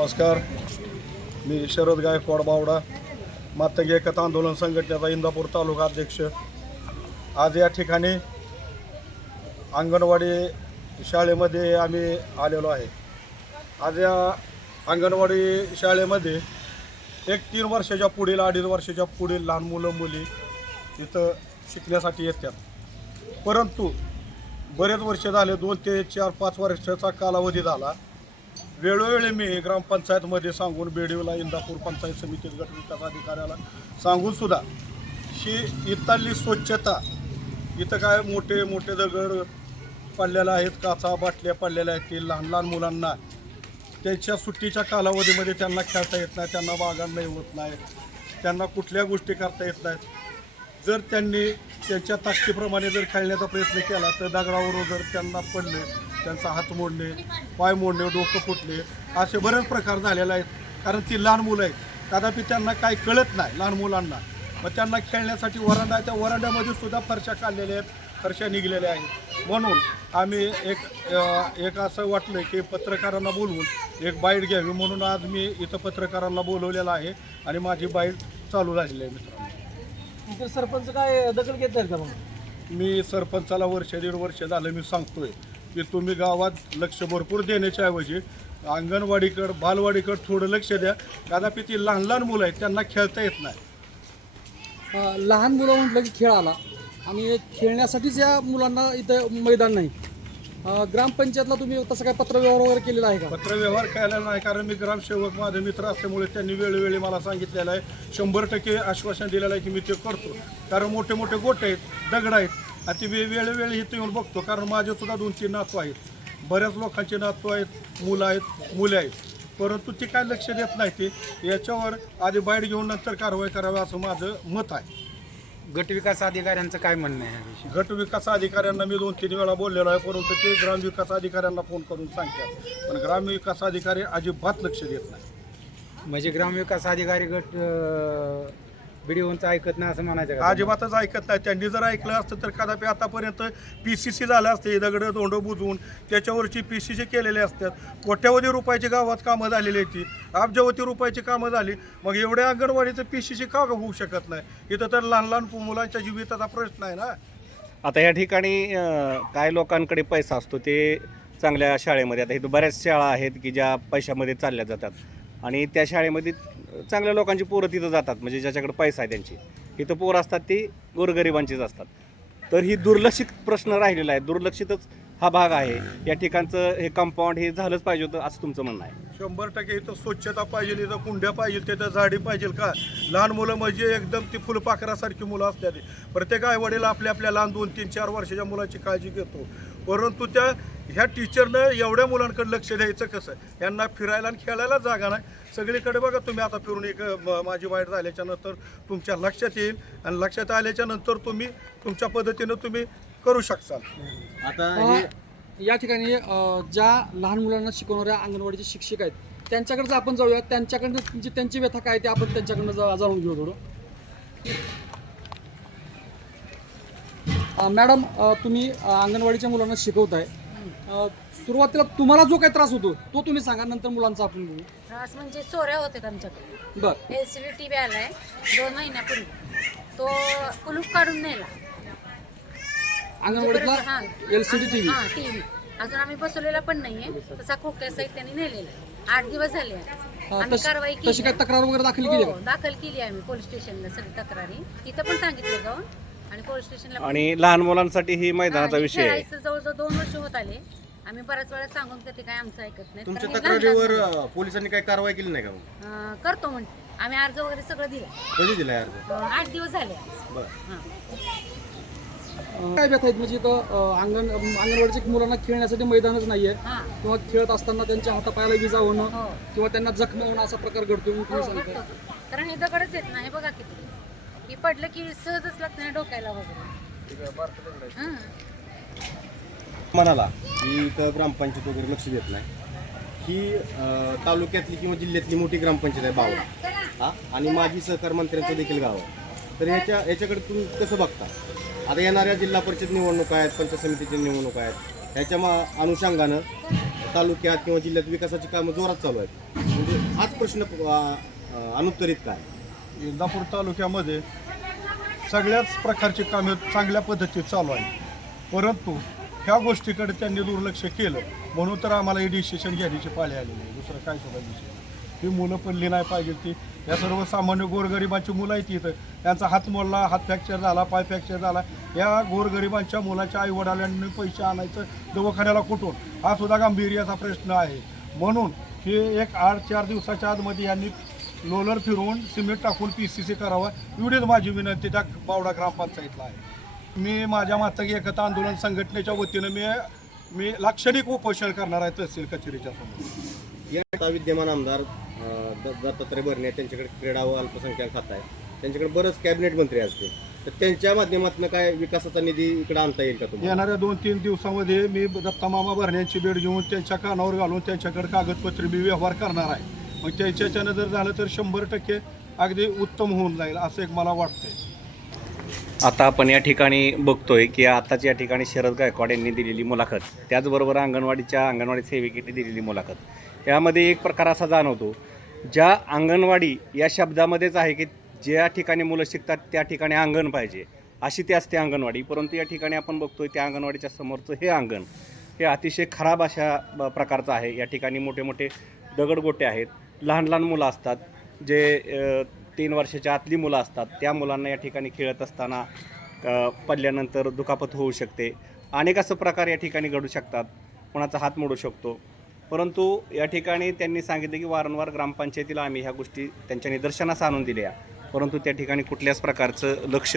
नमस्कार. मी शरद गायकवाड बावडा. मातंगी एकता आंदोलन संघटनेचा इंदापूर तालुका अध्यक्ष. आज या ठिकाणी अंगणवाडी शाळेमध्ये आम्ही आलेलो आहे. आज या अंगणवाडी शाळेमध्ये एक तीन वर्षाच्या पुढील अडीच वर्षाच्या पुढील लहान मुलं मुली इथं शिकण्यासाठी येतात. परंतु बरेच वर्ष झाले दोन ते चार पाच वर्षाचा कालावधी झाला. वेळोवेळी मी ग्रामपंचायतमध्ये सांगून बेडीवला इंदापूर पंचायत समितीत गटविकास अधिकाऱ्याला सांगून सुद्धा ही इथली स्वच्छता इथं काय मोठे मोठे दगड पडलेले आहेत काचा बाटल्या पडलेल्या आहेत की लहान लहान मुलांना त्यांच्या सुट्टीच्या कालावधीमध्ये त्यांना खेळता येत नाही त्यांना बागांना होत नाही त्यांना कुठल्या गोष्टी करता येत नाहीत. जर त्यांनी त्यांच्या ताकदीप्रमाणे जर खेळण्याचा प्रयत्न केला तर दगडावर जर त्यांना पडले त्यांचा हात मोडणे पाय मोडणे डोकं फुटणे असे बरेच प्रकार झालेले आहेत. कारण ती लहान मुलं आहेत. कदापि त्यांना काही कळत नाही लहान मुलांना. मग त्यांना खेळण्यासाठी वरांडा आहे त्या वरांड्यामध्ये सुद्धा फरशा काढलेल्या आहेत फरशा निघलेल्या आहेत. म्हणून आम्ही एक एक असं वाटलं की पत्रकारांना बोलवून एक बाईट घ्यावी. म्हणून आज मी इथं पत्रकारांना बोलवलेलं आहे आणि माझी बाईट चालू झालेली आहे मित्रांनो. इतर सरपंच काय दखल घेत नाहीत का मग? मी सरपंचाला वर्ष दीड वर्ष झालं मी सांगतोय. की तुम्ही गावात लक्ष भरपूर देण्याच्या ऐवजी अंगणवाडीकडं बालवाडीकडं थोडं लक्ष द्या. कदापि ती लहान लहान मुलं आहेत त्यांना खेळता येत नाही. अं, लहान मुलं म्हटलं की खेळ आला. आणि खेळण्यासाठीच या मुलांना इथं मैदान नाही. ग्रामपंचायतला तुम्ही तसं काय पत्रव्यवहार वगैरे केलेला आहे का? पत्रव्यवहार केलेला नाही कारण मी ग्रामसेवक माझे मित्र असल्यामुळे त्यांनी वेळोवेळी मला सांगितलेलं आहे. शंभर टक्के आश्वासन दिलेलं आहे की मी ते करतो. कारण मोठे मोठे गोटे आहेत दगड आहेत. आणि ते वे- वेळोवेळी इथं येऊन बघतो कारण माझे सुद्धा दोन तीन नातू आहेत. बऱ्याच लोकांचे नातू आहेत मुलं आहेत मुले आहेत. परंतु ते काय लक्ष देत नाही ते. याच्यावर आधी बाईट घेऊन नंतर कारवाई करावी असं माझं मत आहे. गट विकास अधिकाऱ्यांचं काय म्हणणं आहे याविषयी गट विकास अधिकाऱ्यांना मी दोन तीन वेळा बोललेलो आहे परंतु ते ग्रामविकास अधिकाऱ्यांना फोन करून सांगतात. पण ग्रामविकास अधिकारी अजिबात लक्ष देत नाही. म्हणजे ग्रामविकास अधिकारी गट व्हिडिओचं ऐकत नाही असं म्हणायचं का? अजिबातच ऐकत नाही. त्यांनी जर ऐकलं असतं तर कदापि आतापर्यंत पी सी सी झालं असते दगड दोंड बुजवून. त्याच्यावरची पी सी सी केलेले असतात कोट्यावधी रुपयाची गावात कामं झालेली आहेत ती. अब्जावधी रुपयाची कामं झाली. मग एवढ्या अंगणवाडीचं पी सी सी का होऊ शकत नाही? इथं तर लहान लहान मुलांच्या जीविताचा प्रश्न आहे ना. आता या ठिकाणी अ, काय लोकांकडे पैसा असतो ते चांगल्या शाळेमध्ये आता इथं बऱ्याच शाळा आहेत की ज्या पैशामध्ये चालल्या जातात. आणि त्या शाळेमध्ये चांगल्या लोकांची पोरं तिथं जातात म्हणजे ज्याच्याकडे पैसा आहे त्यांची. इथं पोरं असतात ती गोरगरिबांचीच असतात. तर ही दुर्लक्षित प्रश्न राहिलेला आहे. दुर्लक्षितच हा भाग आहे. या ठिकाणचं हे कंपाऊंड हे झालंच पाहिजे होतं असं तुमचं म्हणणं आहे. शंभर टक्के इथं स्वच्छता पाहिजे इथं कुंड्या पाहिजे तिथं झाडी पाहिजे का? लहान मुलं म्हणजे एकदम ती फुलपाखरासारखी मुलं असतात. प्रत्येक आई वडील आपल्या आपल्या लहान दोन तीन चार वर्षाच्या मुलाची काळजी घेतो. परंतु त्या ह्या टीचरनं एवढ्या मुलांकडे लक्ष द्यायचं कसं? यांना फिरायला आणि खेळायला जागा नाही. सगळीकडे बघा तुम्ही आता फिरून एक माझी वाईट झाल्याच्यानंतर तुमच्या लक्षात येईल आणि लक्षात आल्याच्यानंतर तुम्ही तुमच्या पद्धतीनं तुम्ही करू शकसाल. अं, या ठिकाणी ज्या लहान मुलांना शिकवणाऱ्या अंगणवाडीचे शिक्षक आहेत त्यांच्याकडे आपण जाऊया त्यांच्याकडनं त्यांची व्यथा काय ते आपण त्यांच्याकडनं जा- जाणून घेऊ थोडं. मॅडम तुम्ही अंगणवाडीच्या मुलांना शिकवताय. अं, सुरुवातीला तुम्हाला जो काही त्रास होतो तो तुम्ही सांगा नंतर मुलांचा आपण बघू. त्रास म्हणजे चोऱ्या होते आमच्याकडे. बरं. L C D T V आलाय दोन महिन्यापूर्वी. तो कुलूप काढून नेला. अंगणवाडीतला हा. L C D T V हा टीव्ही अजून आम्ही बसवलेला पण नाहीये. तसा खोक्या सहित त्यांनी नेलेला. आहे. आठ दिवस झाले. आम्ही कारवाई केली. काय तक्रार वगैरे दाखल केली हो, दाखल केली आम्ही पोलीस स्टेशनला सगळी तक्रारी. इथं पण सांगितलं जाऊन. आणि पोलीस स्टेशनला पण- आणि लहान मुलांसाठी ही मैदानाचा विषय आहे खेळायचं जवळजवळ दोन वर्ष होत आले आम्ही बऱ्याच वेळा सांगून तर ते काय आमचं ऐकत नाही तुमच्या हे तक्रारीवर अ, पोलिसांनी काही कारवाई केली नाही का मग? करतो म्हणते आम्ही अर्ज वगैरे सगळं दिलं कधी दिला अर्ज आठ दिवस झाले आज. बरं हां. अं, काय व्यथा आहेत म्हणजे इथं अं, अंगण अंगणवाडीच्या मुलांना खेळण्यासाठी मैदानच नाहीये हां. किंवा खेळत असताना त्यांच्या हातापायाला विजा होणं हो. किंवा त्यांना जखम होणं असा प्रकार घडतो म्हणून हो, तुम्ही सांगताय घडतो. कारण हे दगडच येत नाही बघा किती की पडलं की सहजच लागतं ना डोक्याला वगैरे. हां. म्हणाला की इथं ग्रामपंचायत वगैरे लक्ष देत नाही. ही तालुक्यातली किंवा जिल्ह्यातली मोठी ग्रामपंचायत आहे बावळा. हा? आणि माजी सहकार मंत्र्यांचं देखील गाव आहे. तर ह्याच्या याच्याकडे तुम्ही कसं बघता? आता येणाऱ्या जिल्हा परिषद निवडणुका आहेत पंचायत समितीच्या निवडणुका आहेत. ह्याच्या मा अनुषंगानं तालुक्यात किंवा जिल्ह्यात विकासाची कामं जोरात चालू आहेत. म्हणजे हाच प्रश्न अं, अं, अनुत्तरित काय? इंदापूर तालुक्यामध्ये सगळ्याच प्रकारची कामे चांगल्या पद्धतीत चालू आहे परंतु ह्या गोष्टीकडे त्यांनी दुर्लक्ष केलं. म्हणून तर आम्हाला हे डिसिशन घेण्याची पाळी आलेली आहे. दुसरं काय सुद्धा डिसिशन ही मुलं पडली नाही पाहिजे ती. या सर्वसामान्य गोरगरिबांची मुलं आहेत इथं. त्यांचा हात मोडला हात फ्रॅक्चर झाला पाय फ्रॅक्चर झाला. या गोरगरिबांच्या मुलाच्या आईवडिलांनी पैसे आणायचं दवाखान्याला कुठून? हा सुद्धा गांभीर्याचा प्रश्न आहे. म्हणून हे एक आठ चार दिवसाच्या आतमध्ये यांनी लोलर फिरवून सिमेंट टाकून पी सी सी करावा. एवढीच माझी विनंती त्या बावडा ग्रामपंचायतला आहे. मी माझ्या मातक एकता आंदोलन संघटनेच्या वतीनं मी मी लाक्षणिक उपोषण करणार आहे तहसील कचेरीच्या समोर. या विद्यमान आमदार दत्तात्रय भरणे त्यांच्याकडे क्रीडा व अल्पसंख्याक खातं आहे. त्यांच्याकडे बरंच कॅबिनेट मंत्री असते तर त्यांच्या माध्यमातून काय विकासाचा निधी इकडे आणता येईल का तुम्हाला? येणाऱ्या दोन तीन दिवसामध्ये मी दत्ता मामा भरण्यांची भेट घेऊन त्यांच्या कानावर घालून त्यांच्याकडे कागदपत्र मी व्यवहार करणार आहे. मग त्याच्याच्यानं जर झालं तर शंभर टक्के अगदी उत्तम होऊन जाईल असं एक मला वाटतंय. आता आपण या ठिकाणी बघतोय की आताच या ठिकाणी शरद गायकवाड यांनी दिलेली मुलाखत त्याचबरोबर अंगणवाडीच्या अंगणवाडी सेविकेने दिलेली मुलाखत. यामध्ये एक प्रकार असा जाणवतो ज्या अंगणवाडी या शब्दामध्येच आहे की ज्या ठिकाणी मुलं शिकतात त्या ठिकाणी अंगण पाहिजे. अशी ती असते अंगणवाडी परंतु या ठिकाणी आपण बघतोय त्या अंगणवाडीच्या समोरचं हे अंगण हे अतिशय खराब अशा ब- प्रकारचं आहे. या ठिकाणी मोठे मोठे दगडगोटे आहेत. लहान लहान मुलं असतात जे तीन वर्षाच्या आतली मुलं असतात त्या मुलांना या ठिकाणी खेळत असताना पडल्यानंतर दुखापत होऊ शकते. अनेक असं प्रकार या ठिकाणी घडू शकतात. कोणाचा हात मोडू शकतो. परंतु या ठिकाणी त्यांनी सांगितले की वारंवार ग्रामपंचायतीला आम्ही ह्या गोष्टी त्यांच्या निदर्शनास आणून दिल्या. परंतु त्या ठिकाणी कुठल्याच प्रकारचं लक्ष